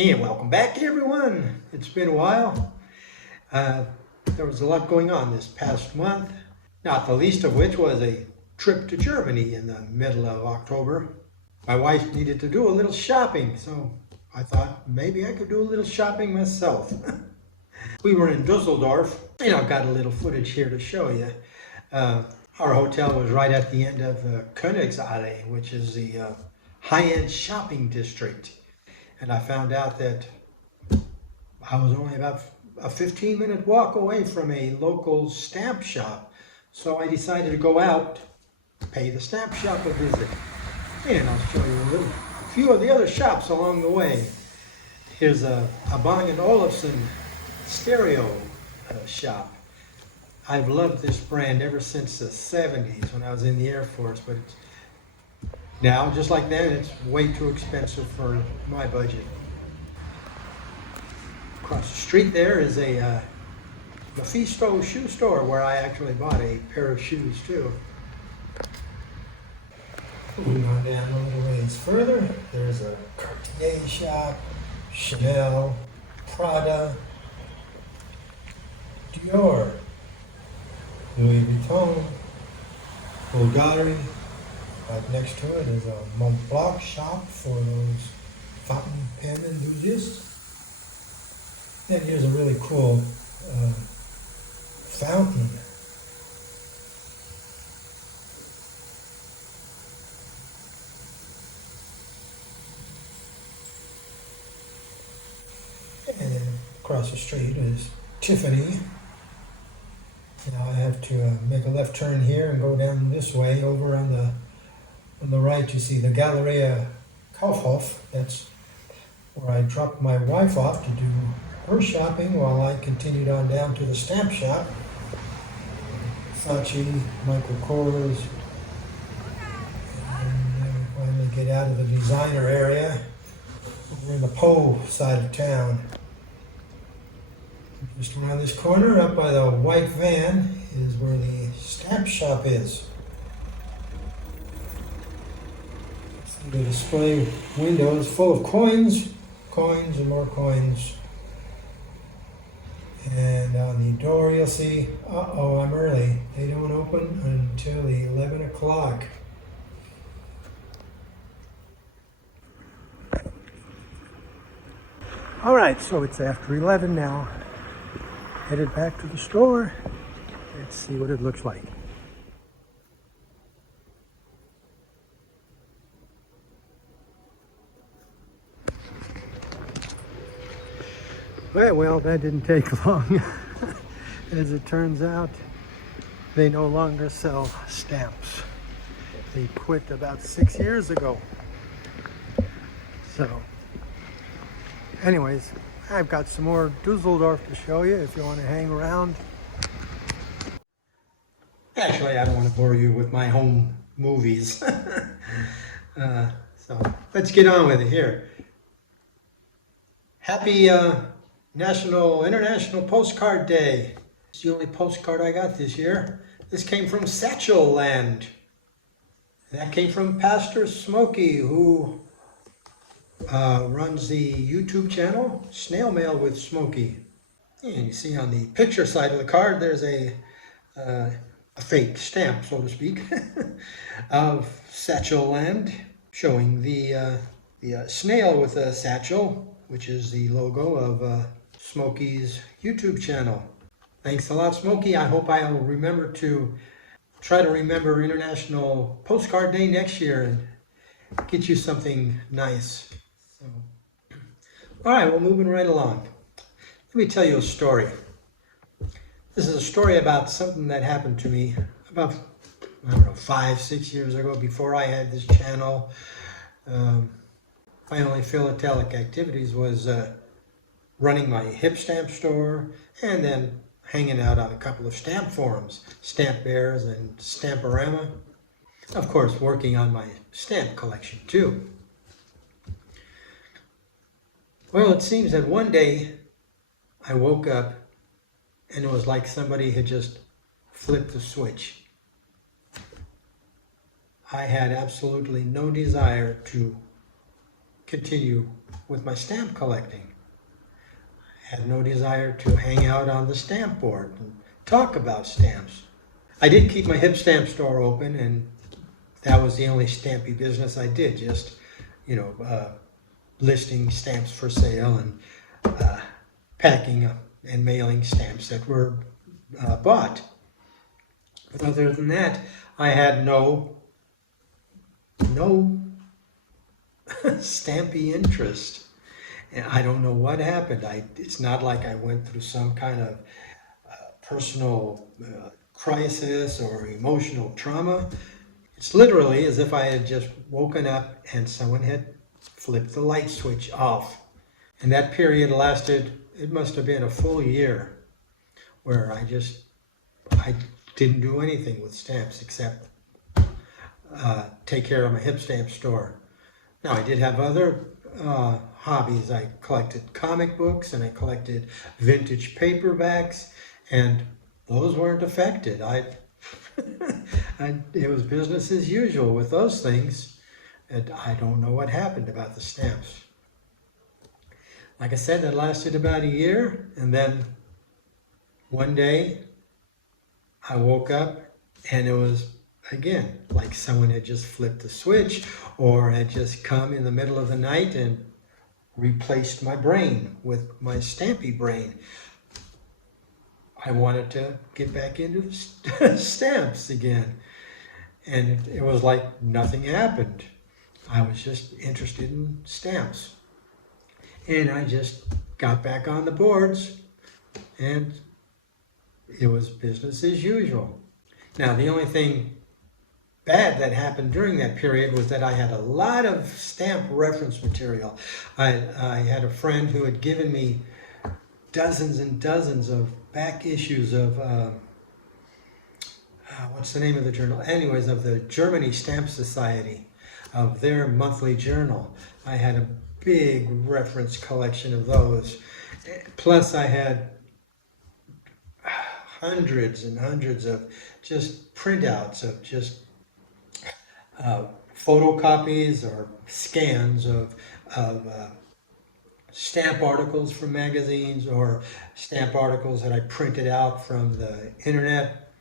And welcome back, everyone. It's been a while. There was a lot going on this past month, not the least of which was a trip to Germany in the middle of October. My wife needed to do a little shopping, so I thought maybe I could do a little shopping myself. We were in Dusseldorf, and I've got a little footage here to show you. Our hotel was right at the end of the Königsallee, which is the high-end shopping district. And I found out that I was only about a 15-minute walk away from a local stamp shop. So I decided to go out, pay the stamp shop a visit. And I'll show you a few of the other shops along the way. Here's a Bang & Olufsen stereo shop. I've loved this brand ever since the 70s when I was in the Air Force, but it's now, just like then, it's way too expensive for my budget. Across the street there is a Mephisto shoe store where I actually bought a pair of shoes too. Moving on down a little ways further, there's a Cartier shop, Chanel, Prada, Dior, Louis Vuitton, Bulgari. Right next to it is a Mont Blanc shop for those fountain pen enthusiasts. Then here's a really cool fountain. And then across the street is Tiffany. Now I have to make a left turn here and go down this way. Over on the right, you see the Galeria Kaufhof. That's where I dropped my wife off to do her shopping while I continued on down to the stamp shop. Saatchi, Michael Kors. And then we finally get out of the designer area. We're in the Po side of town. Just around this corner, up by the white van, is where the stamp shop is. See the display windows full of coins and more coins. And on the door you'll see, I'm early. They don't open until 11 o'clock. All right, so it's after 11 now. Headed back to the store. Let's see what it looks like. Well, that didn't take long. As it turns out, they no longer sell stamps. They quit about 6 years ago. So, anyways, I've got some more Dusseldorf to show you if you want to hang around. Actually, I don't want to bore you with my home movies. So let's get on with it here. Happy International Postcard Day. It's the only postcard I got this year. This came from Satchel Land. That came from Pastor Smokey, who runs the YouTube channel Snail Mail with Smokey. And you see on the picture side of the card there's a fake stamp, so to speak, of Satchel Land, showing the snail with a satchel, which is the logo of Smokey's YouTube channel. Thanks a lot, Smokey. I hope I'll remember to try to remember International Postcard Day next year and get you something nice. So, all right, well, moving right along. Let me tell you a story. This is a story about something that happened to me about, 5-6 years ago, before I had this channel. My only philatelic activities was running my hip stamp store and then hanging out on a couple of stamp forums, Stamp Bears and Stamporama. Of course, working on my stamp collection too. Well, it seems that one day I woke up and it was like somebody had just flipped the switch. I had absolutely no desire to continue with my stamp collecting. I had no desire to hang out on the stamp board and talk about stamps. I did keep my hip stamp store open, and that was the only stampy business I did, just, listing stamps for sale and packing and mailing stamps that were bought. But other than that, I had no stampy interest. And I don't know what happened. It's not like I went through some kind of personal crisis or emotional trauma. It's literally as if I had just woken up and someone had flipped the light switch off. And that period lasted, it must have been a full year, where I didn't do anything with stamps except take care of my hip stamp store. Now, I did have other hobbies. I collected comic books and I collected vintage paperbacks, and those weren't affected. It was business as usual with those things, and I don't know what happened about the stamps. Like I said, that lasted about a year, and then one day I woke up and it was, again, like someone had just flipped the switch or had just come in the middle of the night and replaced my brain with my stampy brain. I wanted to get back into stamps again. And it was like nothing happened. I was just interested in stamps. And I just got back on the boards, and it was business as usual. Now, the only thing bad that happened during that period was that I had a lot of stamp reference material. I had a friend who had given me dozens and dozens of back issues of, what's the name of the journal? Anyways, of the Germany Stamp Society, of their monthly journal. I had a big reference collection of those. Plus, I had hundreds and hundreds of just printouts of just photocopies or scans of stamp articles from magazines or stamp articles that I printed out from the internet.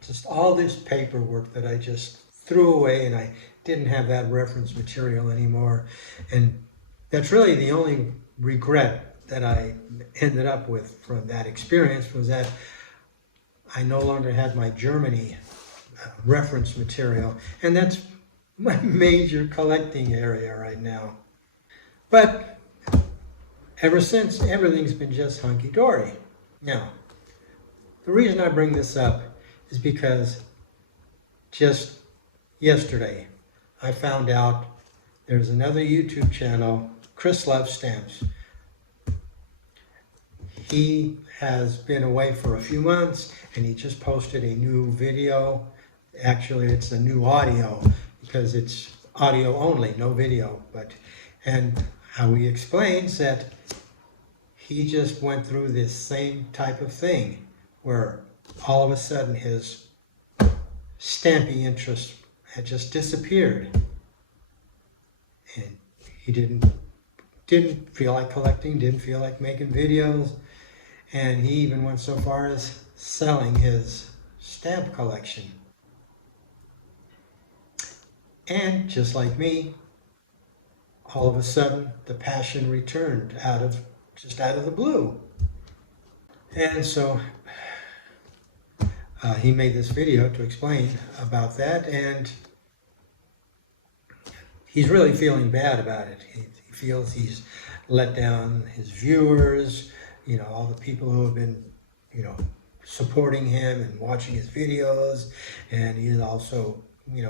Just all this paperwork that I just threw away, and I didn't have that reference material anymore. And that's really the only regret that I ended up with from that experience, was that I no longer had my Germany reference material, and that's my major collecting area right now. But ever since, everything's been just hunky-dory. Now, the reason I bring this up is because just yesterday I found out there's another YouTube channel, Chris Loves Stamps. He has been away for a few months, and he just posted a new video. Actually, it's a new audio, because it's audio only, no video. And how he explains that he just went through this same type of thing, where all of a sudden his stamping interest had just disappeared, and he didn't feel like collecting, didn't feel like making videos, and he even went so far as selling his stamp collection. And just like me, all of a sudden the passion returned out of the blue. And so he made this video to explain about that, and he's really feeling bad about it. He feels he's let down his viewers, all the people who have been, supporting him and watching his videos, and he's also,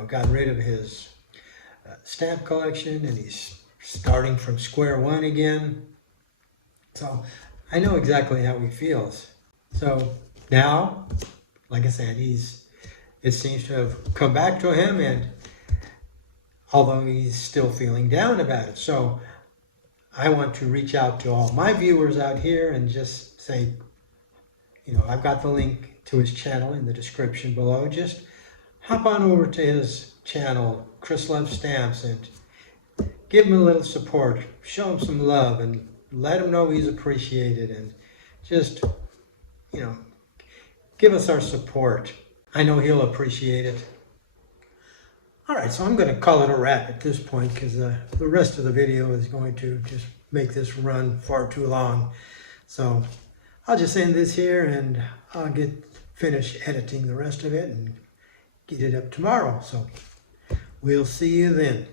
got rid of his stamp collection, and he's starting from square one again. So I know exactly how he feels. So now, like I said, it seems to have come back to him, and although he's still feeling down about it. So I want to reach out to all my viewers out here and just say, I've got the link to his channel in the description below. Just hop on over to his channel, Chris Loves Stamps, and give him a little support, show him some love, and let him know he's appreciated, and just, you know, give us our support. I know he'll appreciate it. All right, so I'm going to call it a wrap at this point because the rest of the video is going to just make this run far too long. So I'll just end this here and I'll finish editing the rest of it and get it up tomorrow. So we'll see you then.